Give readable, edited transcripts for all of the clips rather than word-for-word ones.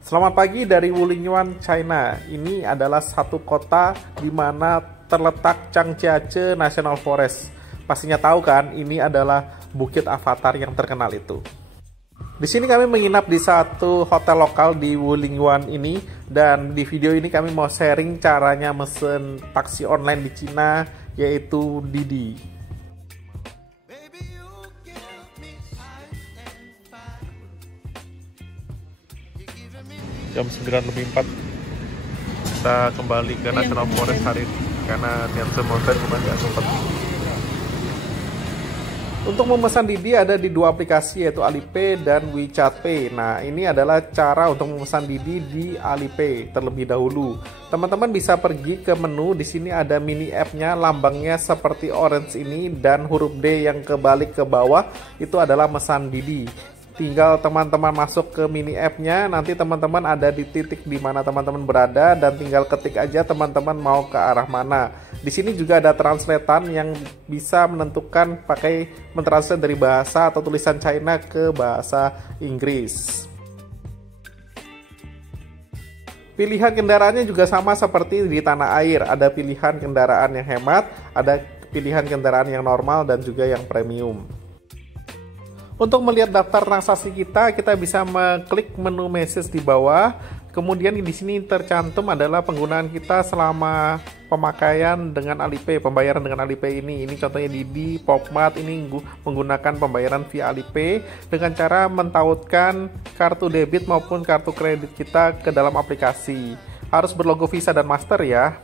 Selamat pagi dari Wulingyuan, China. Ini adalah satu kota di mana terletak Changjiace National Forest. Pastinya tahu kan, ini adalah Bukit Avatar yang terkenal itu. Di sini kami menginap di satu hotel lokal di Wulingyuan ini, dan di video ini kami mau sharing caranya mesen taksi online di Cina, yaitu Didi. Jam 9:04 kita kembali ke National Forest hari ini karena Tianze Mountain kemarin nggak sempat. Untuk memesan Didi ada di dua aplikasi, yaitu Alipay dan WeChat Pay. Nah, ini adalah cara untuk memesan Didi di Alipay terlebih dahulu. Teman-teman bisa pergi ke menu, di sini ada mini app-nya, lambangnya seperti orange ini, dan huruf D yang kebalik ke bawah itu adalah mesan Didi. Tinggal teman-teman masuk ke mini app-nya, nanti teman-teman ada di titik di mana teman-teman berada dan tinggal ketik aja teman-teman mau ke arah mana. Di sini juga ada translatean yang bisa menentukan pakai mentranslate dari bahasa atau tulisan China ke bahasa Inggris. Pilihan kendaraannya juga sama seperti di tanah air. Ada pilihan kendaraan yang hemat, ada pilihan kendaraan yang normal dan juga yang premium. Untuk melihat daftar transaksi kita bisa mengklik menu message di bawah. Kemudian di sini tercantum adalah penggunaan kita selama pemakaian dengan Alipay, pembayaran dengan Alipay ini. Ini contohnya Didi, Popmart, ini menggunakan pembayaran via Alipay dengan cara mentautkan kartu debit maupun kartu kredit kita ke dalam aplikasi. Harus berlogo Visa dan Master ya.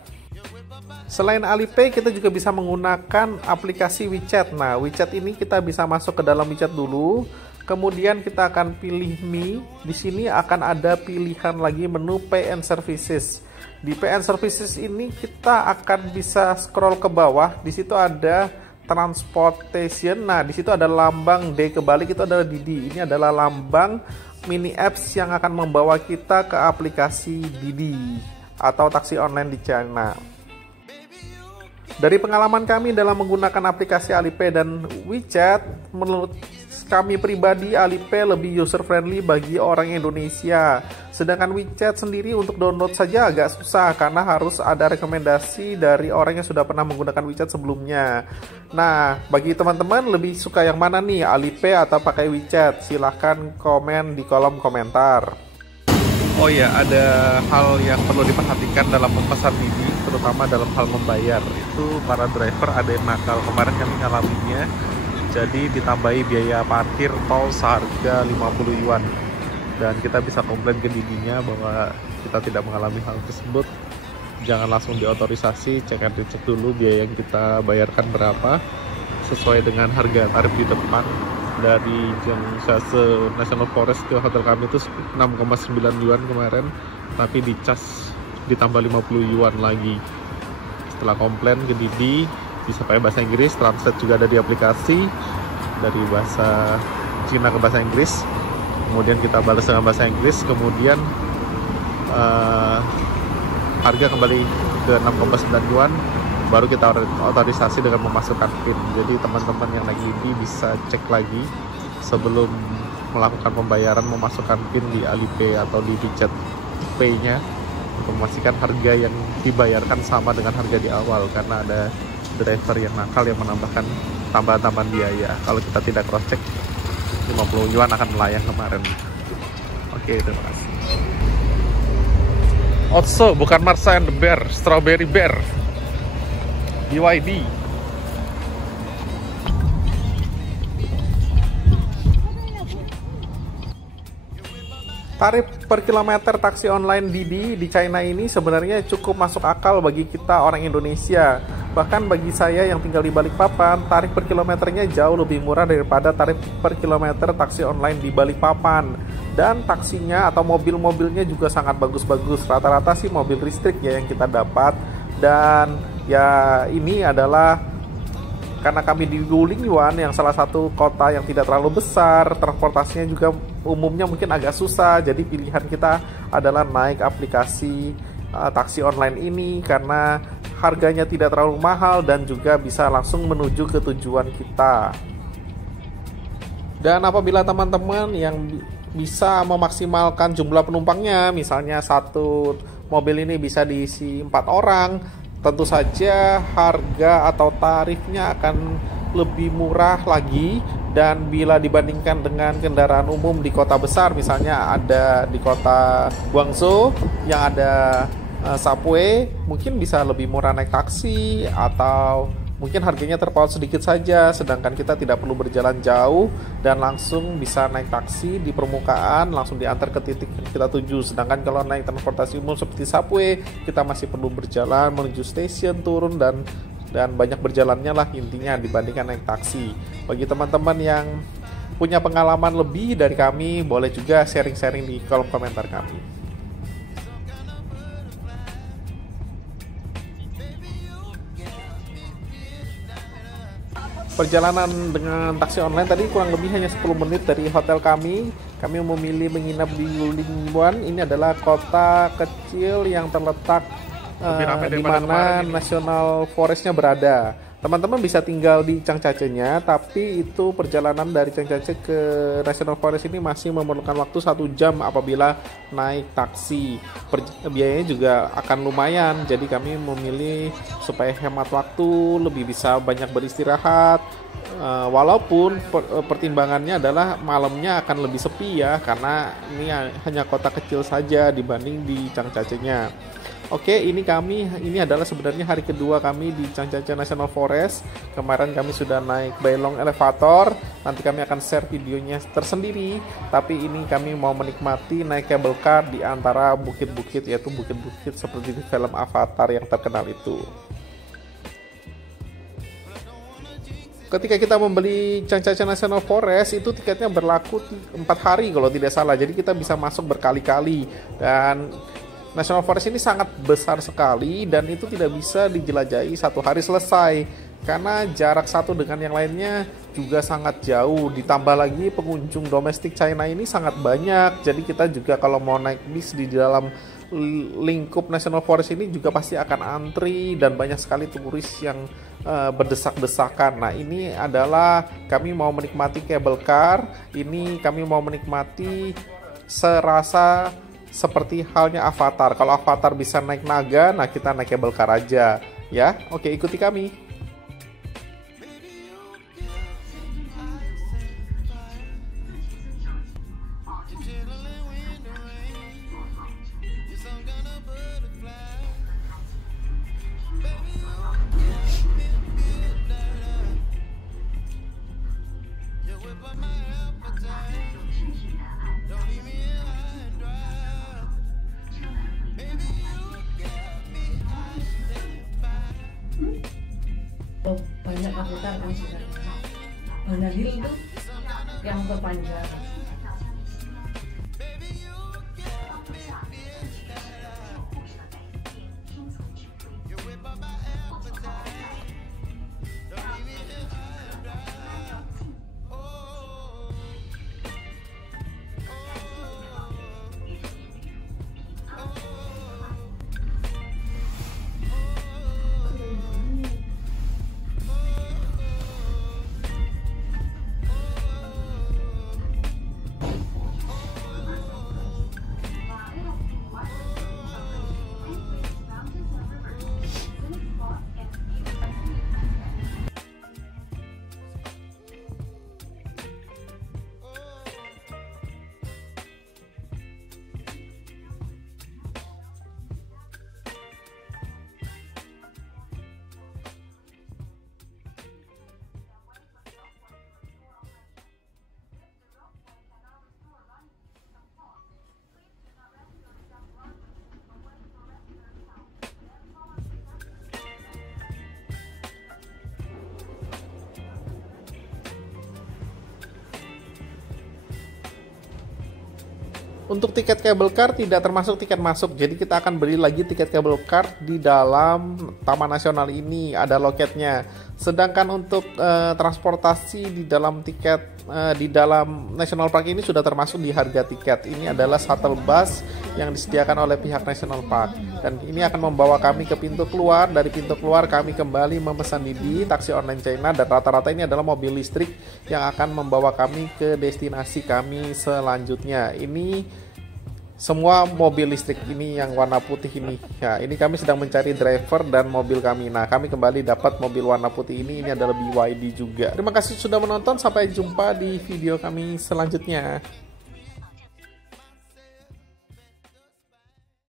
Selain Alipay, kita juga bisa menggunakan aplikasi WeChat. Nah, WeChat ini kita bisa masuk ke dalam WeChat dulu. Kemudian kita akan pilih Mi. Di sini akan ada pilihan lagi menu Pay and Services. Di Pay and Services ini kita akan bisa scroll ke bawah. Di situ ada Transportation. Nah, di situ ada lambang D kebalik, itu adalah Didi. Ini adalah lambang mini apps yang akan membawa kita ke aplikasi Didi atau taksi online di China. Dari pengalaman kami dalam menggunakan aplikasi Alipay dan WeChat, menurut kami pribadi Alipay lebih user friendly bagi orang Indonesia. Sedangkan WeChat sendiri untuk download saja agak susah karena harus ada rekomendasi dari orang yang sudah pernah menggunakan WeChat sebelumnya. Nah, bagi teman-teman lebih suka yang mana nih, Alipay atau pakai WeChat? Silahkan komen di kolom komentar. Oh ya, ada hal yang perlu diperhatikan dalam memesan Didi, terutama dalam hal membayar. Itu para driver ada yang nakal. Kemarin kami ngalaminya, jadi ditambahi biaya parkir tol seharga 50 yuan. Dan kita bisa komplain ke Didinya bahwa kita tidak mengalami hal tersebut. Jangan langsung diotorisasi, cek and recheck dulu biaya yang kita bayarkan berapa, sesuai dengan harga tarif di depan. Dari Changjiace National Forest ke hotel kami itu 6,9 yuan kemarin, tapi dicas ditambah 50 yuan lagi. Setelah komplain ke Didi, bisa pakai bahasa Inggris, translate juga ada di aplikasi dari bahasa Cina ke bahasa Inggris. Kemudian kita balas dengan bahasa Inggris, kemudian harga kembali ke 6,9 yuan. Baru kita otorisasi dengan memasukkan PIN. Jadi teman-teman yang naik Didi bisa cek lagi sebelum melakukan pembayaran, memasukkan PIN di Alipay atau di WeChat Pay-nya untuk memastikan harga yang dibayarkan sama dengan harga di awal, karena ada driver yang nakal yang menambahkan tambahan-tambahan biaya. Kalau kita tidak cross check, 50 yuan akan melayang kemarin. Oke, terima kasih. Otso, bukan Marsa and the Bear, Strawberry Bear. BYD. Tarif per kilometer taksi online Didi di China ini sebenarnya cukup masuk akal bagi kita orang Indonesia. Bahkan bagi saya yang tinggal di Balikpapan, tarif per kilometernya jauh lebih murah daripada tarif per kilometer taksi online di Balikpapan. Dan taksinya atau mobil-mobilnya juga sangat bagus-bagus. Rata-rata sih mobil listrik ya yang kita dapat. Dan ya ini adalah karena kami di Wulingyuan yang salah satu kota yang tidak terlalu besar, transportasinya juga umumnya mungkin agak susah. Jadi pilihan kita adalah naik aplikasi taksi online ini karena harganya tidak terlalu mahal dan juga bisa langsung menuju ke tujuan kita. Dan apabila teman-teman yang bisa memaksimalkan jumlah penumpangnya. Misalnya satu mobil ini bisa diisi 4 orang, tentu saja harga atau tarifnya akan lebih murah lagi. Dan bila dibandingkan dengan kendaraan umum di kota besar, misalnya ada di kota Guangzhou yang ada subway, mungkin bisa lebih murah naik taksi, atau mungkin harganya terpaut sedikit saja, sedangkan kita tidak perlu berjalan jauh dan langsung bisa naik taksi di permukaan, langsung diantar ke titik yang kita tuju. Sedangkan kalau naik transportasi umum seperti subway, kita masih perlu berjalan menuju stasiun, turun, dan banyak berjalannya lah intinya dibandingkan naik taksi. Bagi teman-teman yang punya pengalaman lebih dari kami, boleh juga sharing-sharing di kolom komentar kami. Perjalanan dengan taksi online tadi kurang lebih hanya 10 menit dari hotel kami. Kami memilih menginap di Yulingwan. Ini adalah kota kecil yang terletak di mana National Forest-nya berada. Teman-teman bisa tinggal di Changchachenya, tapi itu perjalanan dari Changchache ke National Forest ini masih memerlukan waktu 1 jam apabila naik taksi. Biayanya juga akan lumayan, jadi kami memilih supaya hemat waktu, lebih bisa banyak beristirahat. Walaupun pertimbangannya adalah malamnya akan lebih sepi ya, karena ini hanya kota kecil saja dibanding di Changchachenya. Oke, ini adalah sebenarnya hari kedua kami di Changchache National Forest. Kemarin kami sudah naik Bailong Elevator. Nanti kami akan share videonya tersendiri. Tapi ini kami mau menikmati naik cable car di antara bukit-bukit, yaitu bukit-bukit seperti di film Avatar yang terkenal itu. Ketika kita membeli Changchache National Forest, itu tiketnya berlaku 4 hari kalau tidak salah. Jadi kita bisa masuk berkali-kali. Dan National Forest ini sangat besar sekali dan itu tidak bisa dijelajahi 1 hari selesai karena jarak satu dengan yang lainnya juga sangat jauh. Ditambah lagi pengunjung domestik China ini sangat banyak, jadi kita juga kalau mau naik bis di dalam lingkup National Forest ini juga pasti akan antri dan banyak sekali turis yang berdesak-desakan. Nah, ini adalah kami mau menikmati cable car. Ini kami mau menikmati serasa seperti halnya Avatar. Kalau Avatar bisa naik naga, nah kita naik cable car aja ya. Oke, ikuti kami. Banyak Avatar kan sudah. Banda Hill itu yang terpanjang. Untuk tiket cable car tidak termasuk tiket masuk, jadi kita akan beli lagi tiket cable car di dalam Taman Nasional ini, ada loketnya. Sedangkan untuk transportasi di dalam tiket di dalam National Park ini sudah termasuk di harga tiket. Ini adalah shuttle bus yang disediakan oleh pihak National Park, dan ini akan membawa kami ke pintu keluar. Dari pintu keluar kami kembali memesan Didi taksi online China, dan rata-rata ini adalah mobil listrik yang akan membawa kami ke destinasi kami selanjutnya. Ini semua mobil listrik ini yang warna putih ini. Ya, ini kami sedang mencari driver dan mobil kami. Nah, kami kembali dapat mobil warna putih ini. Ini adalah BYD juga. Terima kasih sudah menonton. Sampai jumpa di video kami selanjutnya.